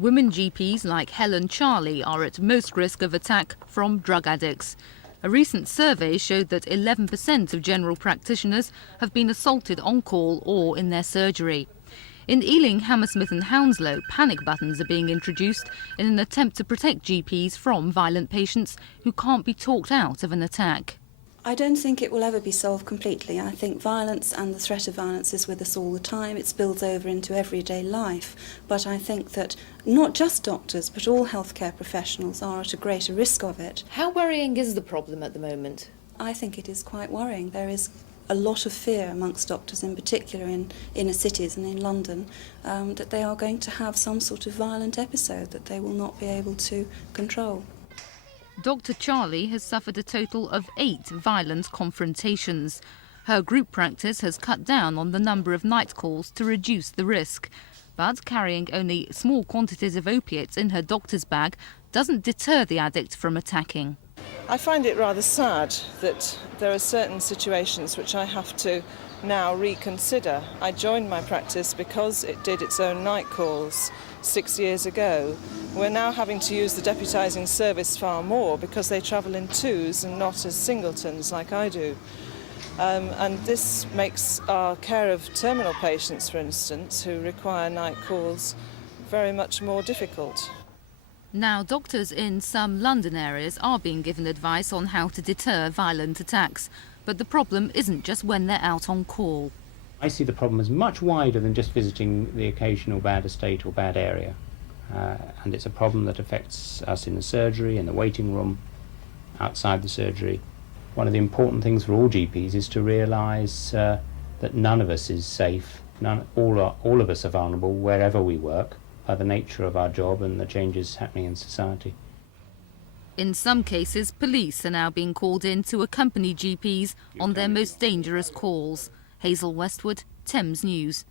Women GPs like Helen Charlie are at most risk of attack from drug addicts. A recent survey showed that 11% of general practitioners have been assaulted on call or in their surgery. In Ealing, Hammersmith and Hounslow, panic buttons are being introduced in an attempt to protect GPs from violent patients who can't be talked out of an attack. I don't think it will ever be solved completely. I think violence and the threat of violence is with us all the time. It spills over into everyday life. But I think that not just doctors, but all healthcare professionals are at a greater risk of it. How worrying is the problem at the moment? I think it is quite worrying. There is a lot of fear amongst doctors, in particular in inner cities and in London, that they are going to have some sort of violent episode that they will not be able to control. Dr. Charlie has suffered a total of 8 violent confrontations. Her group practice has cut down on the number of night calls to reduce the risk. But carrying only small quantities of opiates in her doctor's bag doesn't deter the addict from attacking. I find it rather sad that there are certain situations which I have to now reconsider. I joined my practice because it did its own night calls 6 years ago. We're now having to use the deputising service far more because they travel in twos and not as singletons like I do. And this makes our care of terminal patients, for instance, who require night calls, very much more difficult. Now, doctors in some London areas are being given advice on how to deter violent attacks. But the problem isn't just when they're out on call. I see the problem as much wider than just visiting the occasional bad estate or bad area. And it's a problem that affects us in the surgery, in the waiting room, outside the surgery. One of the important things for all GPs is to realise that none of us is safe. All of us are vulnerable wherever we work by the nature of our job and the changes happening in society. In some cases, police are now being called in to accompany GPs on their most dangerous calls. Hazel Westwood, Thames News.